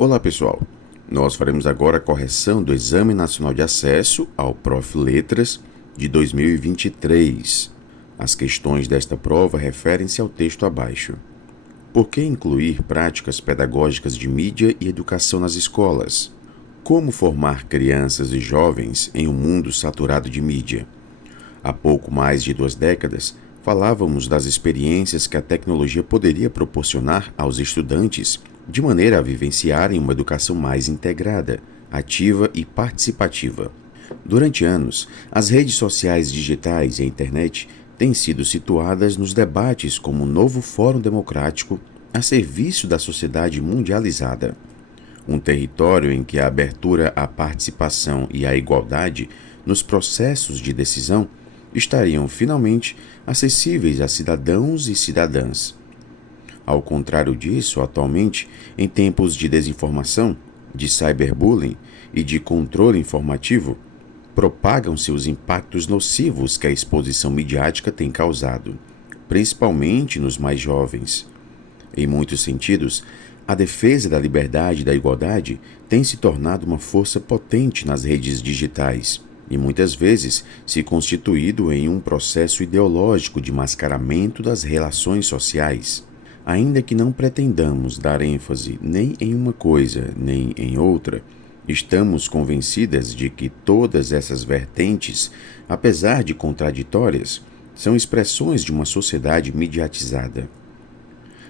Olá pessoal, nós faremos agora a correção do Exame Nacional de Acesso ao Prof. Letras de 2023. As questões desta prova referem-se ao texto abaixo. Por que incluir práticas pedagógicas de mídia e educação nas escolas? Como formar crianças e jovens em um mundo saturado de mídia? Há pouco mais de 2 décadas, falávamos das experiências que a tecnologia poderia proporcionar aos estudantes de maneira a vivenciarem uma educação mais integrada, ativa e participativa. Durante anos, as redes sociais digitais e a internet têm sido situadas nos debates como um novo fórum democrático a serviço da sociedade mundializada. Um território em que a abertura à participação e à igualdade nos processos de decisão estariam finalmente acessíveis a cidadãos e cidadãs. Ao contrário disso, atualmente, em tempos de desinformação, de cyberbullying e de controle informativo, propagam-se os impactos nocivos que a exposição midiática tem causado, principalmente nos mais jovens. Em muitos sentidos, a defesa da liberdade e da igualdade tem se tornado uma força potente nas redes digitais e muitas vezes se constituído em um processo ideológico de mascaramento das relações sociais. Ainda que não pretendamos dar ênfase nem em uma coisa nem em outra, estamos convencidas de que todas essas vertentes, apesar de contraditórias, são expressões de uma sociedade mediatizada.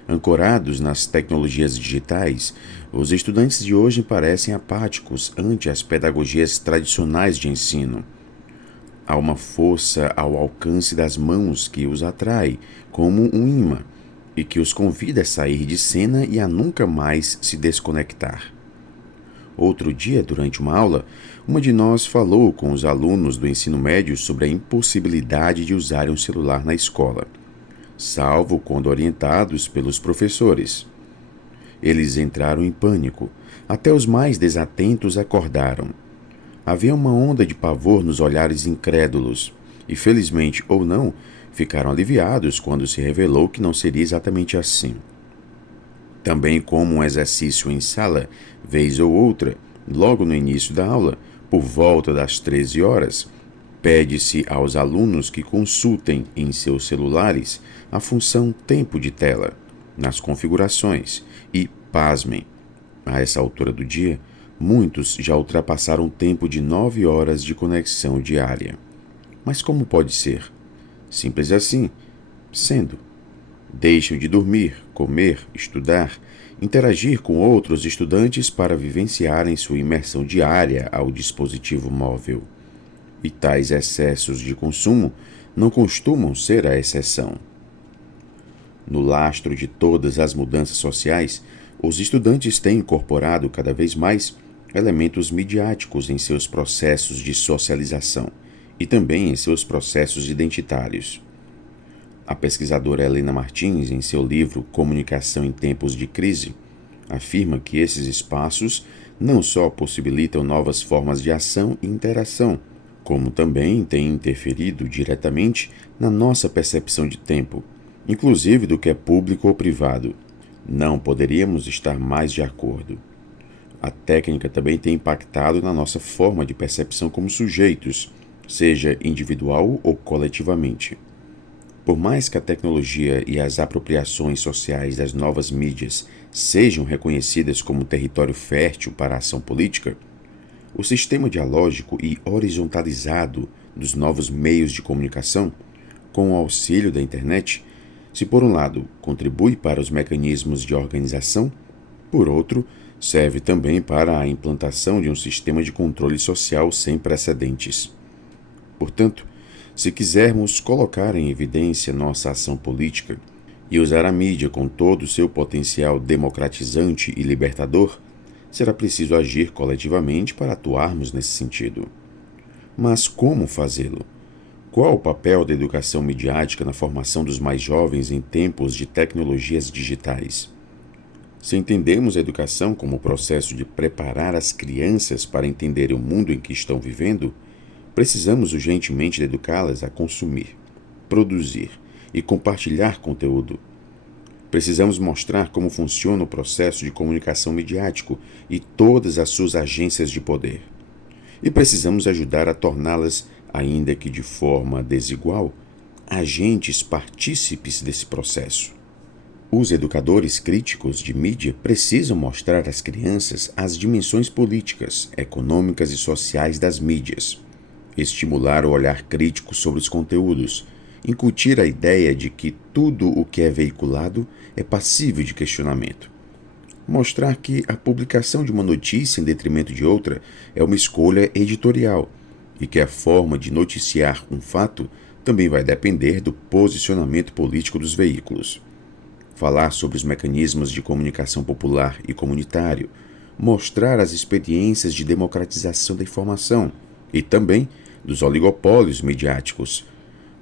Ancorados nas tecnologias digitais, os estudantes de hoje parecem apáticos ante as pedagogias tradicionais de ensino. Há uma força ao alcance das mãos que os atrai, como um imã, e que os convida a sair de cena e a nunca mais se desconectar. Outro dia, durante uma aula, uma de nós falou com os alunos do ensino médio sobre a impossibilidade de usarem um celular na escola, salvo quando orientados pelos professores. Eles entraram em pânico. Até os mais desatentos acordaram. Havia uma onda de pavor nos olhares incrédulos, e felizmente ou não, ficaram aliviados quando se revelou que não seria exatamente assim. Também como um exercício em sala, vez ou outra, logo no início da aula, por volta das 13 horas, pede-se aos alunos que consultem em seus celulares a função tempo de tela, nas configurações, e, pasmem, a essa altura do dia, muitos já ultrapassaram o tempo de 9 horas de conexão diária. Mas como pode ser? Simples assim, sendo. Deixam de dormir, comer, estudar, interagir com outros estudantes para vivenciarem sua imersão diária ao dispositivo móvel. E tais excessos de consumo não costumam ser a exceção. No lastro de todas as mudanças sociais, os estudantes têm incorporado cada vez mais elementos midiáticos em seus processos de socialização e também em seus processos identitários. A pesquisadora Helena Martins, em seu livro Comunicação em Tempos de Crise, afirma que esses espaços não só possibilitam novas formas de ação e interação, como também têm interferido diretamente na nossa percepção de tempo, inclusive do que é público ou privado. Não poderíamos estar mais de acordo. A técnica também tem impactado na nossa forma de percepção como sujeitos, seja individual ou coletivamente. Por mais que a tecnologia e as apropriações sociais das novas mídias sejam reconhecidas como território fértil para a ação política, o sistema dialógico e horizontalizado dos novos meios de comunicação, com o auxílio da internet, se por um lado contribui para os mecanismos de organização, por outro, serve também para a implantação de um sistema de controle social sem precedentes. Portanto, se quisermos colocar em evidência nossa ação política e usar a mídia com todo o seu potencial democratizante e libertador, será preciso agir coletivamente para atuarmos nesse sentido. Mas como fazê-lo? Qual o papel da educação midiática na formação dos mais jovens em tempos de tecnologias digitais? Se entendemos a educação como o processo de preparar as crianças para entenderem o mundo em que estão vivendo, precisamos urgentemente de educá-las a consumir, produzir e compartilhar conteúdo. Precisamos mostrar como funciona o processo de comunicação midiático e todas as suas agências de poder. E precisamos ajudar a torná-las, ainda que de forma desigual, agentes partícipes desse processo. Os educadores críticos de mídia precisam mostrar às crianças as dimensões políticas, econômicas e sociais das mídias, estimular o olhar crítico sobre os conteúdos, incutir a ideia de que tudo o que é veiculado é passível de questionamento. Mostrar que a publicação de uma notícia em detrimento de outra é uma escolha editorial e que a forma de noticiar um fato também vai depender do posicionamento político dos veículos. Falar sobre os mecanismos de comunicação popular e comunitário, mostrar as experiências de democratização da informação e também dos oligopólios midiáticos.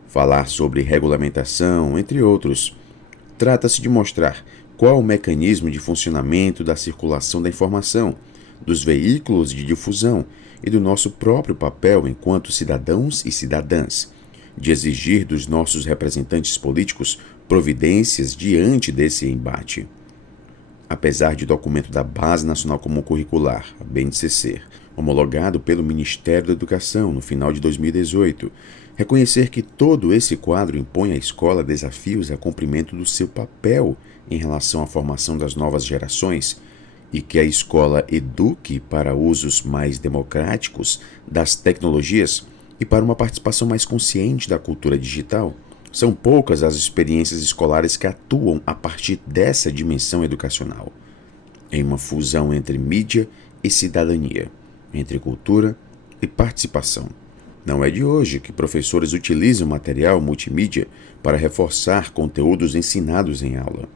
Falar sobre regulamentação, entre outros. Trata-se de mostrar qual o mecanismo de funcionamento da circulação da informação, dos veículos de difusão e do nosso próprio papel enquanto cidadãos e cidadãs, de exigir dos nossos representantes políticos providências diante desse embate. Apesar de documento da Base Nacional Comum Curricular, a BNCC, homologado pelo Ministério da Educação no final de 2018, reconhecer que todo esse quadro impõe à escola desafios a cumprimento do seu papel em relação à formação das novas gerações e que a escola eduque para usos mais democráticos das tecnologias e para uma participação mais consciente da cultura digital, são poucas as experiências escolares que atuam a partir dessa dimensão educacional, em uma fusão entre mídia e cidadania, entre cultura e participação. Não é de hoje que professores utilizam material multimídia para reforçar conteúdos ensinados em aula,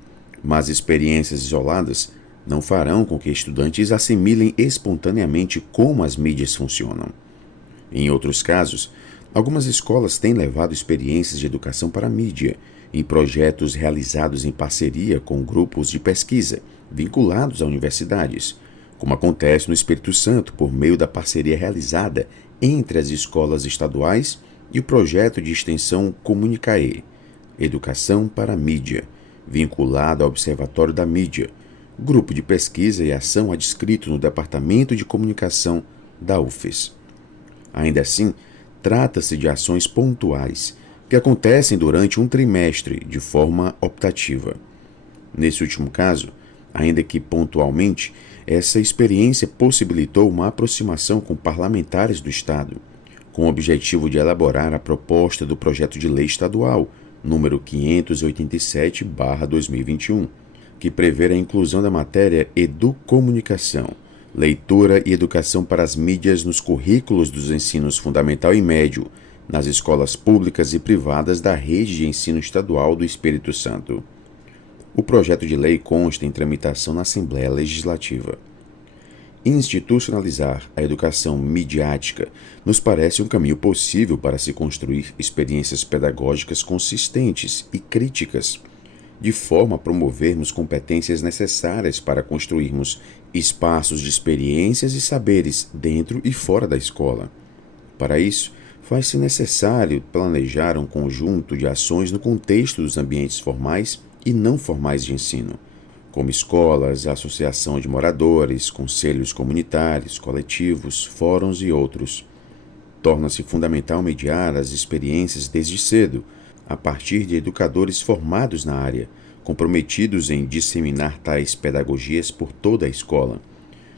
mas experiências isoladas não farão com que estudantes assimilem espontaneamente como as mídias funcionam. Em outros casos, algumas escolas têm levado experiências de educação para a mídia, em projetos realizados em parceria com grupos de pesquisa vinculados a universidades, como acontece no Espírito Santo por meio da parceria realizada entre as escolas estaduais e o projeto de extensão Comunicae, Educação para a Mídia, vinculado ao Observatório da Mídia, grupo de pesquisa e ação adscrito no Departamento de Comunicação da UFES. Ainda assim, trata-se de ações pontuais que acontecem durante um trimestre de forma optativa. Nesse último caso, ainda que pontualmente, essa experiência possibilitou uma aproximação com parlamentares do Estado, com o objetivo de elaborar a proposta do projeto de lei estadual número 587/2021, que prevê a inclusão da matéria Educomunicação, leitura e educação para as mídias nos currículos dos ensinos fundamental e médio, nas escolas públicas e privadas da rede de ensino estadual do Espírito Santo. O projeto de lei consta em tramitação na Assembleia Legislativa. Institucionalizar a educação midiática nos parece um caminho possível para se construir experiências pedagógicas consistentes e críticas, de forma a promovermos competências necessárias para construirmos espaços de experiências e saberes dentro e fora da escola. Para isso, faz-se necessário planejar um conjunto de ações no contexto dos ambientes formais e não formais de ensino, como escolas, associação de moradores, conselhos comunitários, coletivos, fóruns e outros. Torna-se fundamental mediar as experiências desde cedo, a partir de educadores formados na área, comprometidos em disseminar tais pedagogias por toda a escola,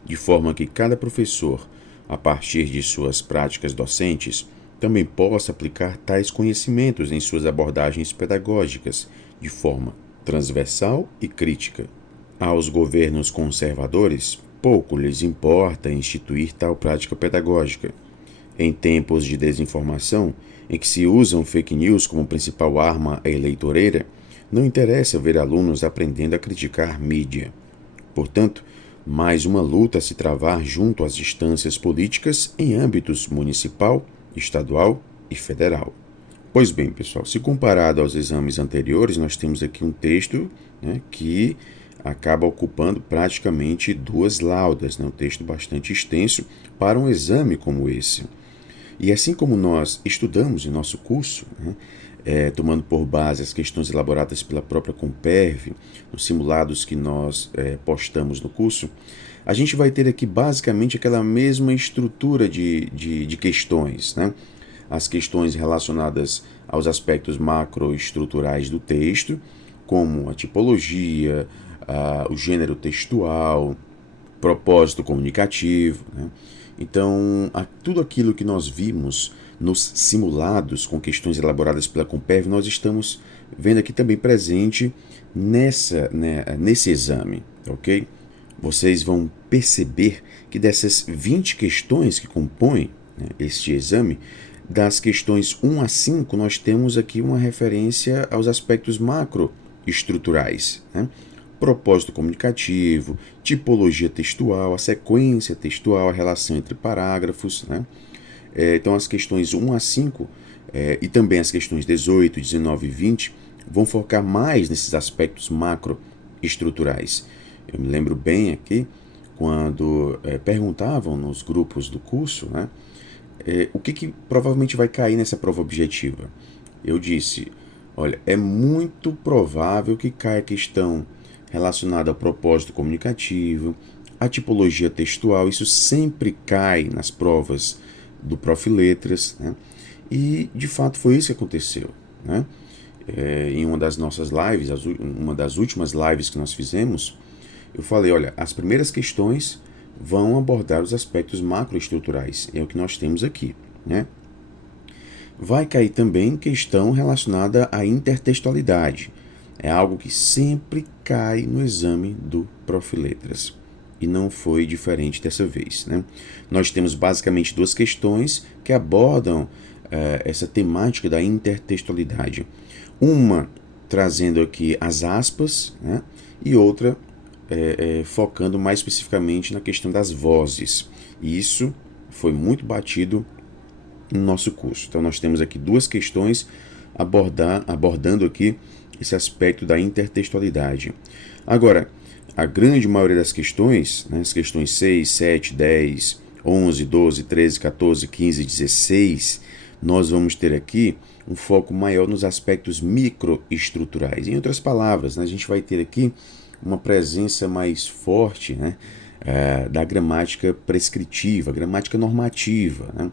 de forma que cada professor, a partir de suas práticas docentes, também possa aplicar tais conhecimentos em suas abordagens pedagógicas, de forma transversal e crítica. Aos governos conservadores, pouco lhes importa instituir tal prática pedagógica. Em tempos de desinformação, em que se usam fake news como principal arma eleitoreira, não interessa ver alunos aprendendo a criticar mídia. Portanto, mais uma luta a se travar junto às instâncias políticas em âmbitos municipal, estadual e federal. Pois bem, pessoal, se comparado aos exames anteriores, nós temos aqui um texto, que acaba ocupando praticamente 2 laudas, um texto bastante extenso para um exame como esse. E assim como nós estudamos em nosso curso, tomando por base as questões elaboradas pela própria Comperv, nos simulados que nós postamos no curso, a gente vai ter aqui basicamente aquela mesma estrutura de questões, né? As questões relacionadas aos aspectos macroestruturais do texto, como a tipologia, o gênero textual, propósito comunicativo, né? Então, tudo aquilo que nós vimos nos simulados com questões elaboradas pela Comperv, nós estamos vendo aqui também presente nesse exame, ok? Vocês vão perceber que dessas 20 questões que compõem, né, este exame, das questões 1 a 5, nós temos aqui uma referência aos aspectos macroestruturais, né? Propósito comunicativo, tipologia textual, a sequência textual, a relação entre parágrafos, né? Então, as questões 1 a 5 e também as questões 18, 19 e 20 vão focar mais nesses aspectos macroestruturais. Eu me lembro bem aqui, quando perguntavam nos grupos do curso, né, o que provavelmente vai cair nessa prova objetiva. Eu disse, olha, é muito provável que caia questão relacionada ao propósito comunicativo, a tipologia textual, isso sempre cai nas provas do Prof. Letras, né? E de fato foi isso que aconteceu, né? Em uma das nossas lives, uma das últimas lives que nós fizemos, eu falei, olha, as primeiras questões vão abordar os aspectos macroestruturais, é o que nós temos aqui, né? Vai cair também questão relacionada à intertextualidade, é algo que sempre cai no exame do Prof. Letras. E não foi diferente dessa vez, né? Nós temos basicamente duas questões que abordam essa temática da intertextualidade. Uma trazendo aqui as aspas, né? E outra focando mais especificamente na questão das vozes. E isso foi muito batido no nosso curso. Então nós temos aqui duas questões abordando aqui esse aspecto da intertextualidade. Agora, a grande maioria das questões, né, as questões 6, 7, 10, 11, 12, 13, 14, 15, 16, nós vamos ter aqui um foco maior nos aspectos microestruturais. Em outras palavras, né, a gente vai ter aqui uma presença mais forte, né, da gramática prescritiva, gramática normativa, né?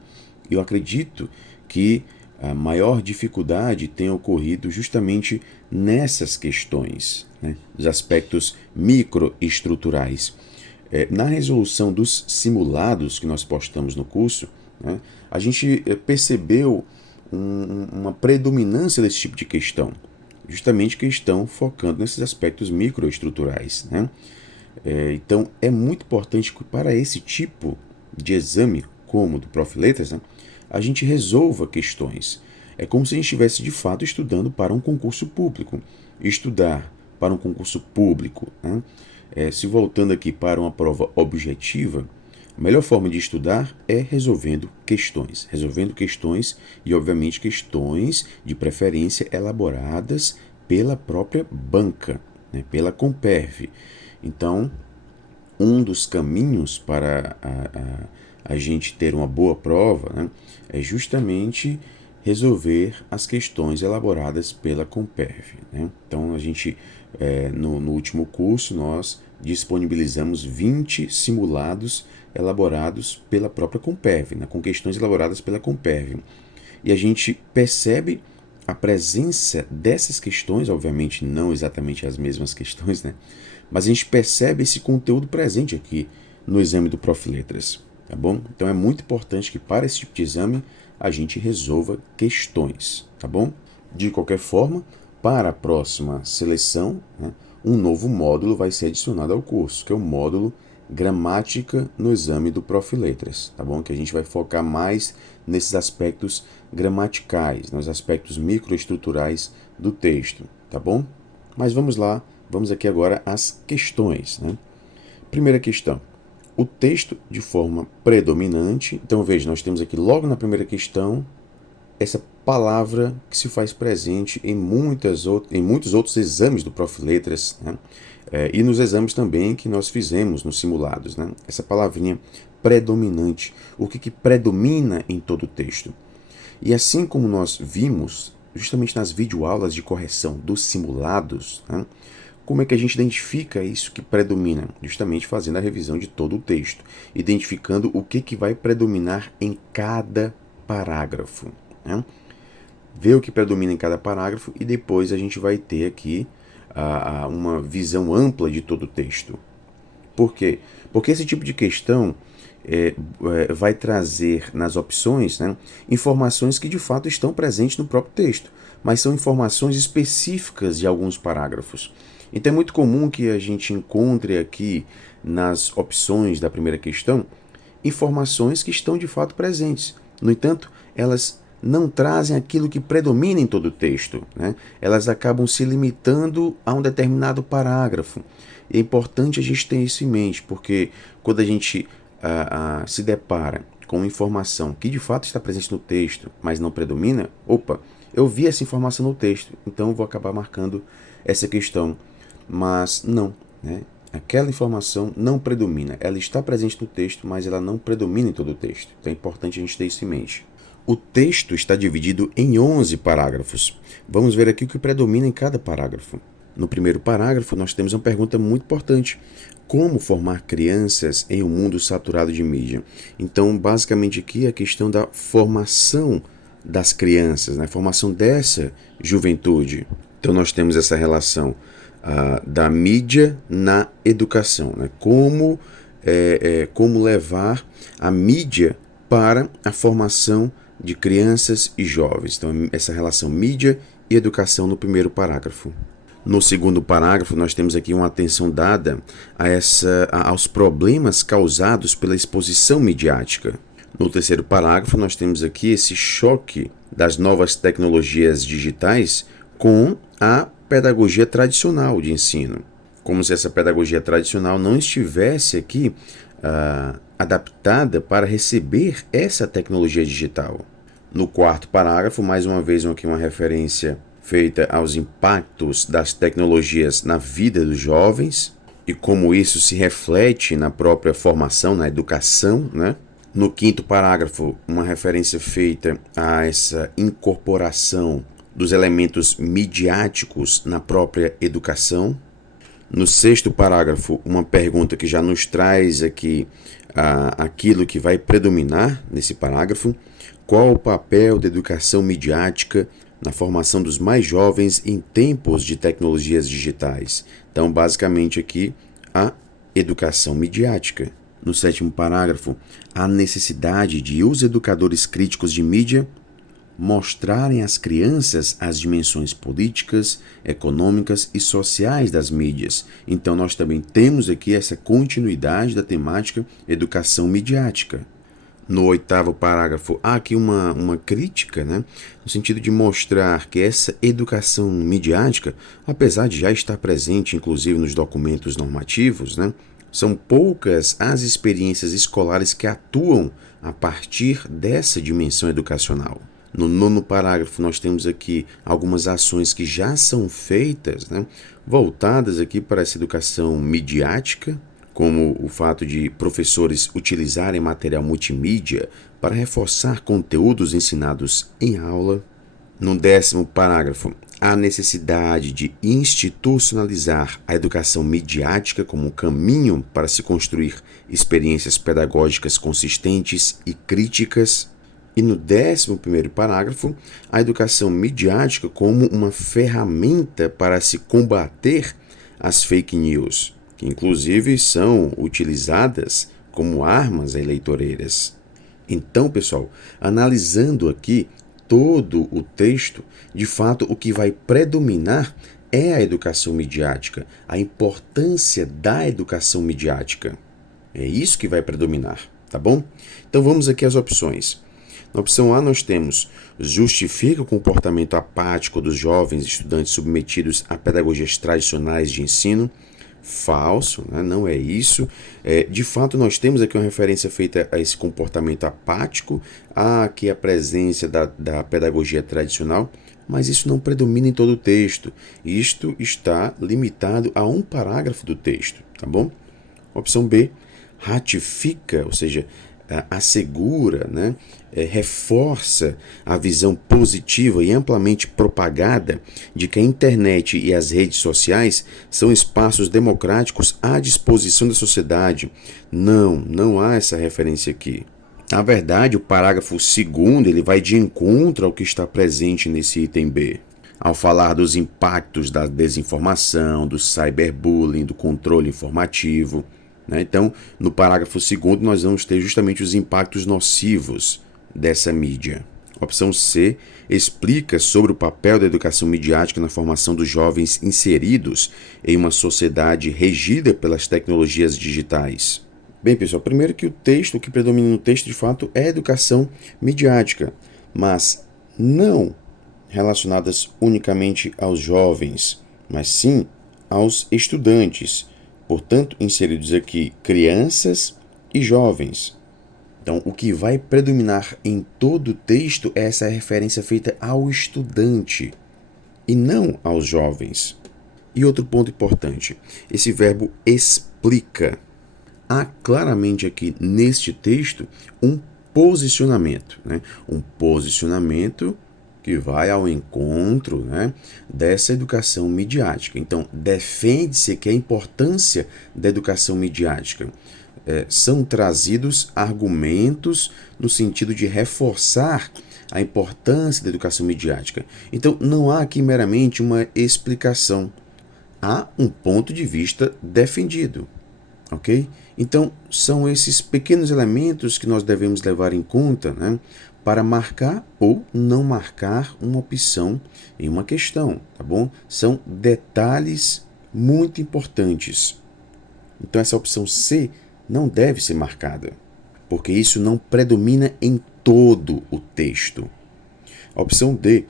Eu acredito que a maior dificuldade tenha ocorrido justamente nessas questões, né, dos aspectos microestruturais. Na resolução dos simulados que nós postamos no curso, né, a gente percebeu uma predominância desse tipo de questão, justamente questão focando nesses aspectos microestruturais, né? Então, é muito importante que para esse tipo de exame, como o do Prof. Letras, né, a gente resolva questões. É como se a gente estivesse de fato estudando para um concurso público. Estudar para um concurso público, né, se voltando aqui para uma prova objetiva, a melhor forma de estudar é resolvendo questões. Resolvendo questões e, obviamente, questões de preferência elaboradas pela própria banca, né, pela Comperv. Então, um dos caminhos para a gente ter uma boa prova, né, é justamente resolver as questões elaboradas pela Comperv, né? Então, a gente, no último curso, nós disponibilizamos 20 simulados elaborados pela própria Comperv, né, com questões elaboradas pela Comperv. E a gente percebe a presença dessas questões, obviamente não exatamente as mesmas questões, né? Mas a gente percebe esse conteúdo presente aqui no exame do Prof. Letras, tá bom? Então é muito importante que para esse tipo de exame a gente resolva questões, tá bom? De qualquer forma, para a próxima seleção, né, um novo módulo vai ser adicionado ao curso, que é o módulo Gramática no exame do Prof. Letras, tá bom? Que a gente vai focar mais nesses aspectos gramaticais, nos aspectos microestruturais do texto, tá bom? Mas vamos lá, vamos aqui agora às questões, né? Primeira questão. O texto de forma predominante. Então, veja, nós temos aqui logo na primeira questão essa palavra que se faz presente em muitos outros exames do Prof. Letras, né? E nos exames também que nós fizemos nos simulados, né? Essa palavrinha predominante. O que predomina em todo o texto? E assim como nós vimos justamente nas videoaulas de correção dos simulados, né? Como é que a gente identifica isso que predomina? Justamente fazendo a revisão de todo o texto, identificando o que vai predominar em cada parágrafo, né? Ver o que predomina em cada parágrafo e depois a gente vai ter aqui uma visão ampla de todo o texto. Por quê? Porque esse tipo de questão vai trazer nas opções, né, informações que de fato estão presentes no próprio texto, mas são informações específicas de alguns parágrafos. Então é muito comum que a gente encontre aqui nas opções da primeira questão informações que estão de fato presentes. No entanto, elas não trazem aquilo que predomina em todo o texto, né? Elas acabam se limitando a um determinado parágrafo. É importante a gente ter isso em mente, porque quando a gente se depara com uma informação que de fato está presente no texto, mas não predomina, opa, eu vi essa informação no texto, então eu vou acabar marcando essa questão. Mas não, né? Aquela informação não predomina. Ela está presente no texto, mas ela não predomina em todo o texto. Então é importante a gente ter isso em mente. O texto está dividido em 11 parágrafos. Vamos ver aqui o que predomina em cada parágrafo. No primeiro parágrafo, nós temos uma pergunta muito importante. Como formar crianças em um mundo saturado de mídia? Então, basicamente aqui é a questão da formação das crianças, né? Formação dessa juventude. Então, nós temos essa relação da mídia na educação, né? Como levar a mídia para a formação de crianças e jovens. Então, essa relação mídia e educação no primeiro parágrafo. No segundo parágrafo, nós temos aqui uma atenção dada aos problemas causados pela exposição midiática. No terceiro parágrafo, nós temos aqui esse choque das novas tecnologias digitais com a pedagogia tradicional de ensino. Como se essa pedagogia tradicional não estivesse aqui adaptada para receber essa tecnologia digital. No quarto parágrafo, mais uma vez aqui uma referência feita aos impactos das tecnologias na vida dos jovens e como isso se reflete na própria formação, na educação, né? No quinto parágrafo, uma referência feita a essa incorporação dos elementos midiáticos na própria educação. No sexto parágrafo, uma pergunta que já nos traz aqui aquilo que vai predominar nesse parágrafo. Qual o papel da educação midiática na formação dos mais jovens em tempos de tecnologias digitais? Então, basicamente aqui, a educação midiática. No sétimo parágrafo, a necessidade de os educadores críticos de mídia mostrarem às crianças as dimensões políticas, econômicas e sociais das mídias. Então, nós também temos aqui essa continuidade da temática educação midiática. No oitavo parágrafo, há aqui uma crítica, né, no sentido de mostrar que essa educação midiática, apesar de já estar presente, inclusive, nos documentos normativos, né, são poucas as experiências escolares que atuam a partir dessa dimensão educacional. No nono parágrafo, nós temos aqui algumas ações que já são feitas, né, voltadas aqui para essa educação midiática, como o fato de professores utilizarem material multimídia para reforçar conteúdos ensinados em aula. No décimo parágrafo, a necessidade de institucionalizar a educação midiática como um caminho para se construir experiências pedagógicas consistentes e críticas. E no 11º parágrafo, a educação midiática como uma ferramenta para se combater as fake news, que inclusive são utilizadas como armas eleitoreiras. Então, pessoal, analisando aqui todo o texto, de fato o que vai predominar é a educação midiática, a importância da educação midiática. É isso que vai predominar, tá bom? Então vamos aqui às opções. Na opção A, nós temos: justifica o comportamento apático dos jovens estudantes submetidos a pedagogias tradicionais de ensino. Falso, né? Não é isso. De fato, nós temos aqui uma referência feita a esse comportamento apático, há aqui a presença da pedagogia tradicional, mas isso não predomina em todo o texto. Isto está limitado a um parágrafo do texto, tá bom? Opção B, ratifica, ou seja, assegura, né, reforça a visão positiva e amplamente propagada de que a internet e as redes sociais são espaços democráticos à disposição da sociedade. Não há essa referência aqui. Na verdade, o parágrafo 2º ele vai de encontro ao que está presente nesse item B. Ao falar dos impactos da desinformação, do cyberbullying, do controle informativo, né? Então, no parágrafo 2º, nós vamos ter justamente os impactos nocivos dessa mídia. Opção C explica sobre o papel da educação midiática na formação dos jovens inseridos em uma sociedade regida pelas tecnologias digitais. Bem, pessoal, primeiro que o que predomina no texto, de fato, é a educação midiática, mas não relacionadas unicamente aos jovens, mas sim aos estudantes. Portanto, inseridos aqui crianças e jovens. Então, o que vai predominar em todo o texto é essa referência feita ao estudante e não aos jovens. E outro ponto importante, esse verbo explica. Há claramente aqui neste texto um posicionamento, né? Um posicionamento que vai ao encontro, né, dessa educação midiática. Então, defende-se que a importância da educação midiática são trazidos argumentos no sentido de reforçar a importância da educação midiática. Então, não há aqui meramente uma explicação, há um ponto de vista defendido, ok? Então, são esses pequenos elementos que nós devemos levar em conta, né, para marcar ou não marcar uma opção em uma questão, tá bom? São detalhes muito importantes. Então, essa opção C não deve ser marcada, porque isso não predomina em todo o texto. A opção D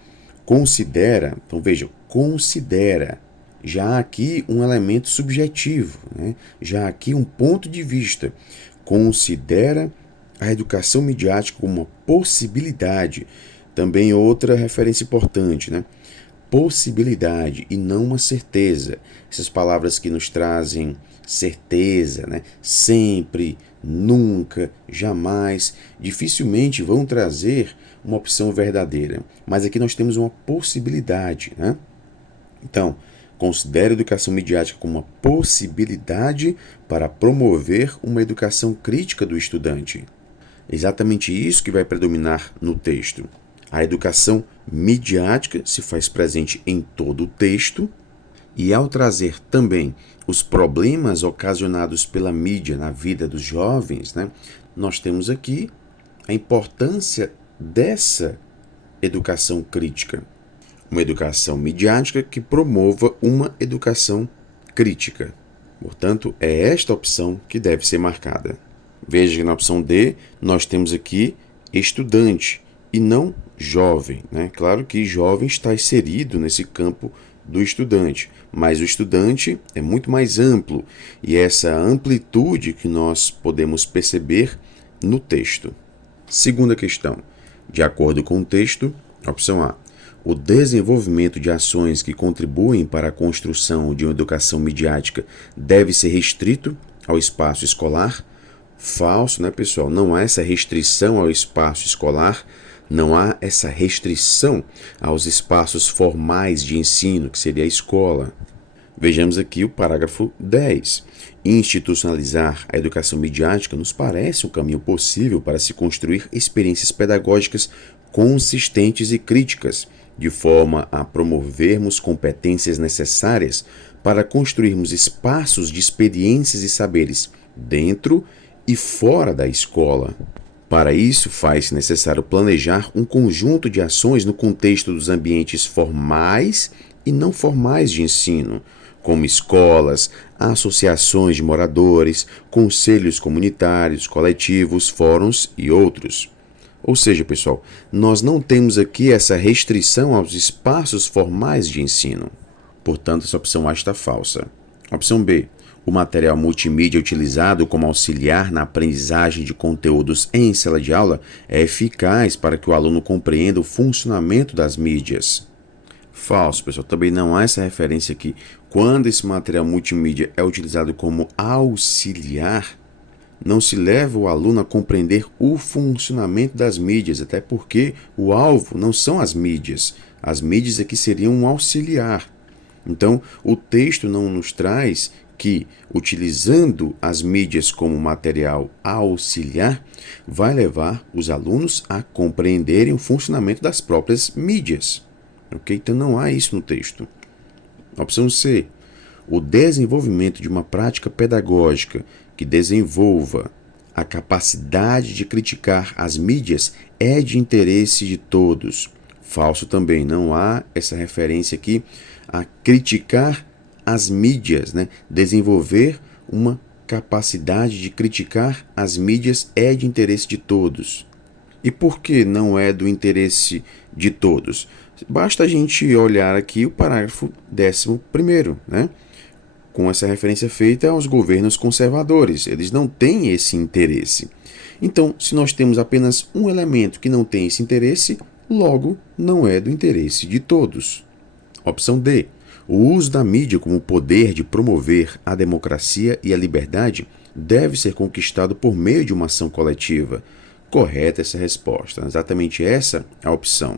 considera, então veja, considera. Já há aqui um elemento subjetivo, né? Já há aqui um ponto de vista. Considera a educação midiática como uma possibilidade. Também outra referência importante, né? Possibilidade e não uma certeza. Essas palavras que nos trazem certeza, né? Sempre, nunca, jamais, dificilmente vão trazer uma opção verdadeira. Mas aqui nós temos uma possibilidade, né? Então, considere a educação midiática como uma possibilidade para promover uma educação crítica do estudante. Exatamente isso que vai predominar no texto. A educação midiática se faz presente em todo o texto e, ao trazer também os problemas ocasionados pela mídia na vida dos jovens, né, nós temos aqui a importância dessa educação crítica. Uma educação midiática que promova uma educação crítica. Portanto, é esta opção que deve ser marcada. Veja que na opção D nós temos aqui estudante e não jovem, né? Claro que jovem está inserido nesse campo do estudante, mas o estudante é muito mais amplo e essa amplitude que nós podemos perceber no texto. Segunda questão. De acordo com o texto, opção A. O desenvolvimento de ações que contribuem para a construção de uma educação midiática deve ser restrito ao espaço escolar? Falso, né, pessoal? Não há essa restrição ao espaço escolar, não há essa restrição aos espaços formais de ensino, que seria a escola. Vejamos aqui o parágrafo 10. Institucionalizar a educação midiática nos parece um caminho possível para se construir experiências pedagógicas consistentes e críticas, de forma a promovermos competências necessárias para construirmos espaços de experiências e saberes dentro e fora da escola. Para isso, faz-se necessário planejar um conjunto de ações no contexto dos ambientes formais e não formais de ensino, como escolas, associações de moradores, conselhos comunitários, coletivos, fóruns e outros. Ou seja, pessoal, nós não temos aqui essa restrição aos espaços formais de ensino. Portanto, essa opção A está falsa. Opção B. O material multimídia utilizado como auxiliar na aprendizagem de conteúdos em sala de aula é eficaz para que o aluno compreenda o funcionamento das mídias. Falso, pessoal. Também não há essa referência aqui. Quando esse material multimídia é utilizado como auxiliar, não se leva o aluno a compreender o funcionamento das mídias, até porque o alvo não são as mídias. As mídias aqui seriam um auxiliar. Então, o texto não nos traz que, utilizando as mídias como material auxiliar, vai levar os alunos a compreenderem o funcionamento das próprias mídias. Ok? Então, não há isso no texto. Opção C. O desenvolvimento de uma prática pedagógica que desenvolva a capacidade de criticar as mídias é de interesse de todos. Falso também, não há essa referência aqui a criticar as mídias, né? Desenvolver uma capacidade de criticar as mídias é de interesse de todos. E por que não é do interesse de todos? Basta a gente olhar aqui o parágrafo 11º, né? Com essa referência feita aos governos conservadores. Eles não têm esse interesse. Então, se nós temos apenas um elemento que não tem esse interesse, logo não é do interesse de todos. Opção D. O uso da mídia como poder de promover a democracia e a liberdade deve ser conquistado por meio de uma ação coletiva. Correta essa resposta. Exatamente essa é a opção.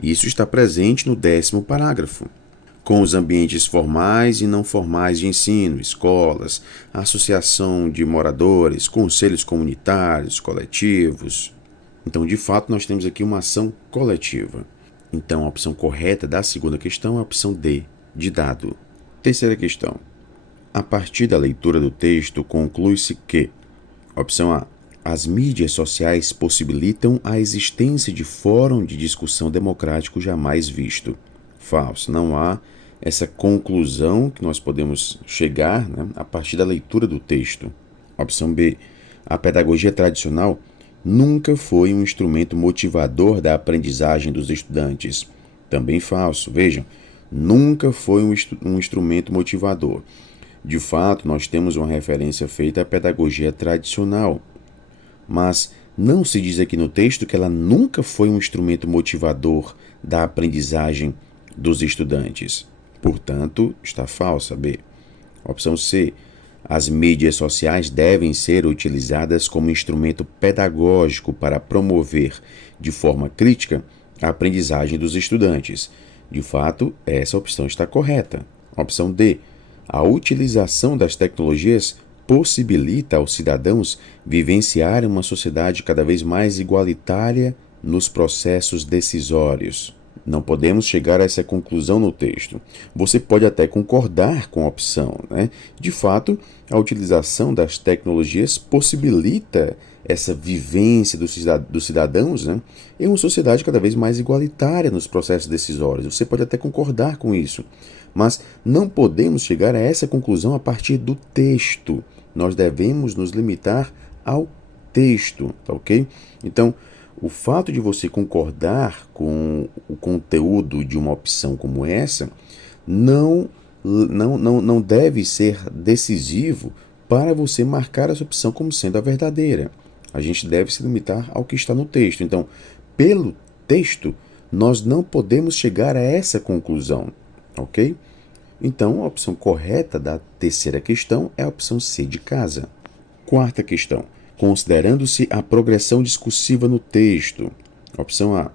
Isso está presente no 10º parágrafo. Com os ambientes formais e não formais de ensino, escolas, associação de moradores, conselhos comunitários, coletivos. Então, de fato, nós temos aqui uma ação coletiva. Então, a opção correta da segunda questão é a opção D, de dado. Terceira questão. A partir da leitura do texto, conclui-se que: opção A. As mídias sociais possibilitam a existência de fórum de discussão democrático jamais visto. Falso. Não há essa conclusão que nós podemos chegar, né, a partir da leitura do texto. Opção B. A pedagogia tradicional nunca foi um instrumento motivador da aprendizagem dos estudantes. Também falso. Vejam, nunca foi um instrumento motivador. De fato, nós temos uma referência feita à pedagogia tradicional, mas não se diz aqui no texto que ela nunca foi um instrumento motivador da aprendizagem dos estudantes. Portanto, está falsa. B. Opção C. As mídias sociais devem ser utilizadas como instrumento pedagógico para promover, de forma crítica, a aprendizagem dos estudantes. De fato, essa opção está correta. Opção D. A utilização das tecnologias possibilita aos cidadãos vivenciar uma sociedade cada vez mais igualitária nos processos decisórios. Não podemos chegar a essa conclusão no texto. Você pode até concordar com a opção, né? De fato, a utilização das tecnologias possibilita essa vivência dos cidadãos, né, em uma sociedade cada vez mais igualitária nos processos decisórios. Você pode até concordar com isso, mas não podemos chegar a essa conclusão a partir do texto. Nós devemos nos limitar ao texto, tá ok? Então, o fato de você concordar com o conteúdo de uma opção como essa não deve ser decisivo para você marcar essa opção como sendo a verdadeira. A gente deve se limitar ao que está no texto. Então, pelo texto, nós não podemos chegar a essa conclusão, ok? Então, a opção correta da terceira questão é a opção C, de casa. Quarta questão. Considerando-se a progressão discursiva no texto. Opção A.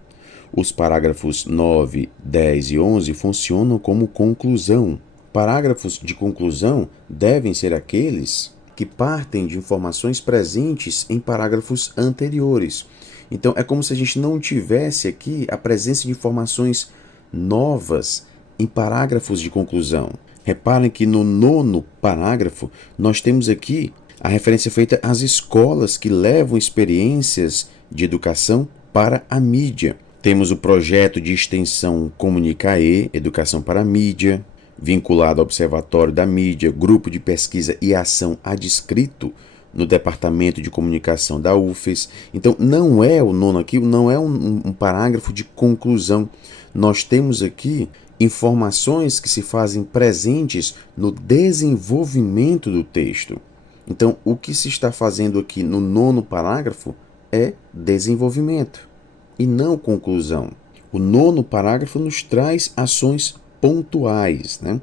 Os parágrafos 9, 10 e 11 funcionam como conclusão. Parágrafos de conclusão devem ser aqueles que partem de informações presentes em parágrafos anteriores. Então, é como se a gente não tivesse aqui a presença de informações novas em parágrafos de conclusão. Reparem que no 9º parágrafo, nós temos aqui a referência feita às escolas que levam experiências de educação para a mídia. Temos o projeto de extensão Comunicae, Educação para a Mídia, vinculado ao Observatório da Mídia, Grupo de Pesquisa e Ação adscrito no Departamento de Comunicação da UFES. Então, não é o 9º aqui, não é um parágrafo de conclusão. Nós temos aqui informações que se fazem presentes no desenvolvimento do texto. Então, o que se está fazendo aqui no 9º parágrafo é desenvolvimento e não conclusão. O 9º parágrafo nos traz ações pontuais, né?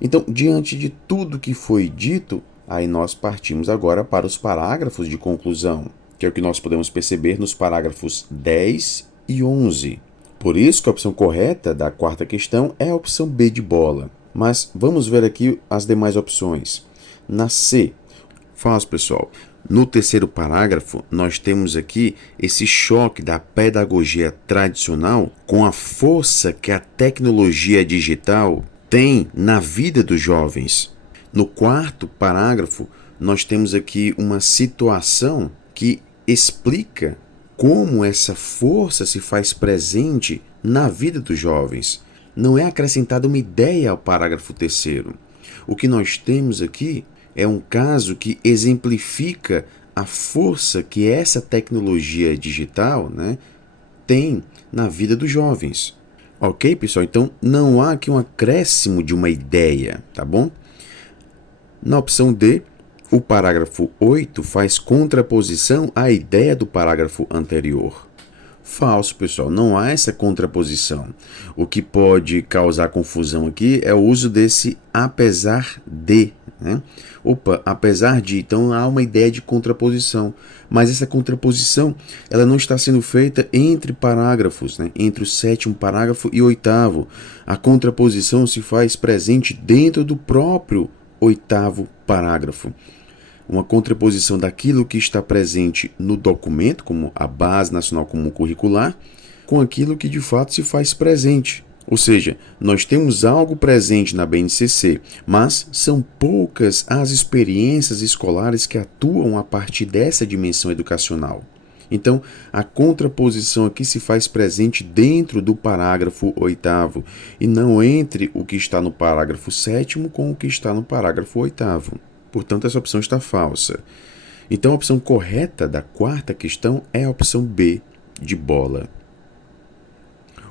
Então, diante de tudo que foi dito, Aí nós partimos agora para os parágrafos de conclusão, que é o que nós podemos perceber nos parágrafos 10 e 11. Por isso que a opção correta da quarta questão é a opção B de bola. Mas vamos ver aqui as demais opções. Na C, faz, pessoal. No terceiro parágrafo, nós temos aqui esse choque da pedagogia tradicional com a força que a tecnologia digital tem na vida dos jovens. No quarto parágrafo, nós temos aqui uma situação que explica como essa força se faz presente na vida dos jovens. Não é acrescentada uma ideia ao parágrafo terceiro. O que nós temos aqui é um caso que exemplifica a força que essa tecnologia digital, tem na vida dos jovens. Ok, pessoal? Então, não há aqui um acréscimo de uma ideia, tá bom? Na opção D, o parágrafo 8 faz contraposição à ideia do parágrafo anterior. Falso, pessoal, não há essa contraposição. O que pode causar confusão aqui é o uso desse apesar de. Apesar de, então há uma ideia de contraposição, mas essa contraposição ela não está sendo feita entre parágrafos, entre o sétimo parágrafo e o oitavo. A contraposição se faz presente dentro do próprio oitavo parágrafo. Uma contraposição daquilo que está presente no documento, como a Base Nacional Comum Curricular, com aquilo que de fato se faz presente. Ou seja, nós temos algo presente na BNCC, mas são poucas as experiências escolares que atuam a partir dessa dimensão educacional. Então, a contraposição aqui se faz presente dentro do parágrafo 8º e não entre o que está no parágrafo 7º com o que está no parágrafo 8º. Portanto, essa opção está falsa. Então, a opção correta da quarta questão é a opção B, de bola.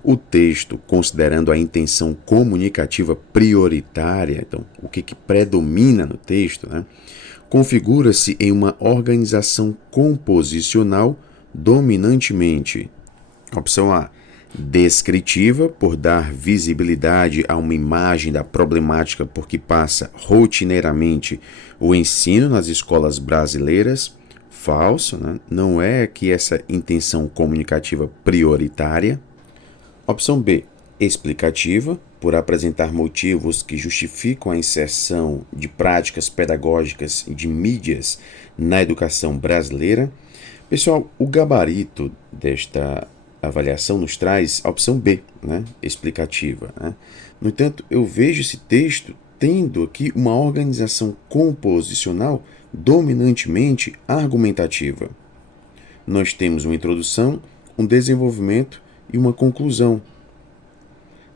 O texto, considerando a intenção comunicativa prioritária, então, o que predomina no texto, configura-se em uma organização composicional dominantemente. Opção A, descritiva, por dar visibilidade a uma imagem da problemática por que passa rotineiramente o ensino nas escolas brasileiras. Falso, não é que essa intenção comunicativa prioritária. Opção B, explicativa, por apresentar motivos que justificam a inserção de práticas pedagógicas e de mídias na educação brasileira. Pessoal, o gabarito desta avaliação nos traz a opção B, explicativa. No entanto, eu vejo esse texto tendo aqui uma organização composicional dominantemente argumentativa. Nós temos uma introdução, um desenvolvimento e uma conclusão.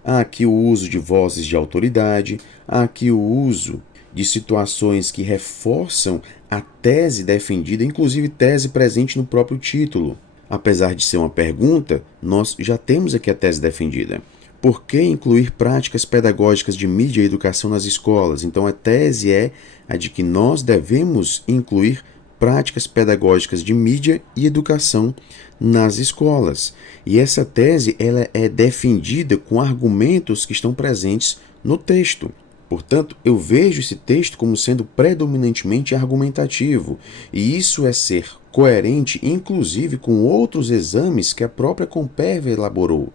Há aqui o uso de vozes de autoridade, há aqui o uso de situações que reforçam a tese defendida, inclusive tese presente no próprio título. Apesar de ser uma pergunta, nós já temos aqui a tese defendida. Por que incluir práticas pedagógicas de mídia e educação nas escolas? Então, a tese é a de que nós devemos incluir práticas pedagógicas de mídia e educação nas escolas. E essa tese ela é defendida com argumentos que estão presentes no texto. Portanto, eu vejo esse texto como sendo predominantemente argumentativo, e isso é ser coerente, inclusive, com outros exames que a própria Comperv elaborou.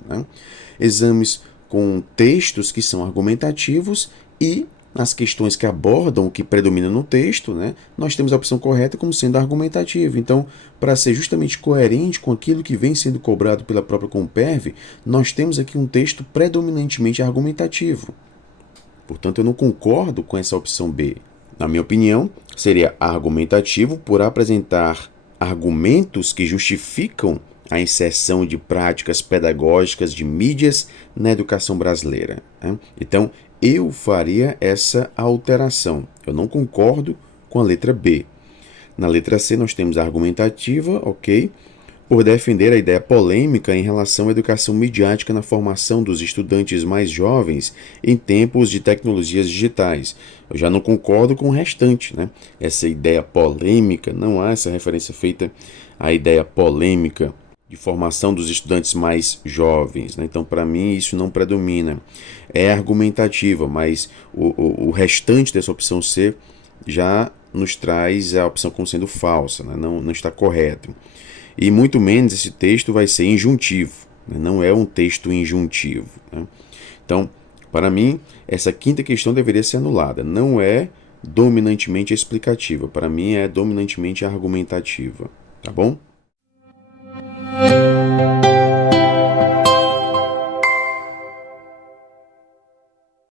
Exames com textos que são argumentativos e nas questões que abordam o que predomina no texto, nós temos a opção correta como sendo argumentativa. Então, para ser justamente coerente com aquilo que vem sendo cobrado pela própria Comperv, nós temos aqui um texto predominantemente argumentativo. Portanto, eu não concordo com essa opção B. Na minha opinião, seria argumentativo por apresentar argumentos que justificam a inserção de práticas pedagógicas de mídias na educação brasileira. Então, eu faria essa alteração. Eu não concordo com a letra B. Na letra C, nós temos a argumentativa, ok, por defender a ideia polêmica em relação à educação midiática na formação dos estudantes mais jovens em tempos de tecnologias digitais. Eu já não concordo com o restante, Essa ideia polêmica, não há essa referência feita à ideia polêmica de formação dos estudantes mais jovens. Então, para mim, isso não predomina. É argumentativa, mas o restante dessa opção C já nos traz a opção como sendo falsa, né? Não está correto. E muito menos esse texto vai ser injuntivo, né? Não é um texto injuntivo, né? Então, para mim, essa quinta questão deveria ser anulada. Não é dominantemente explicativa, para mim é dominantemente argumentativa, tá bom?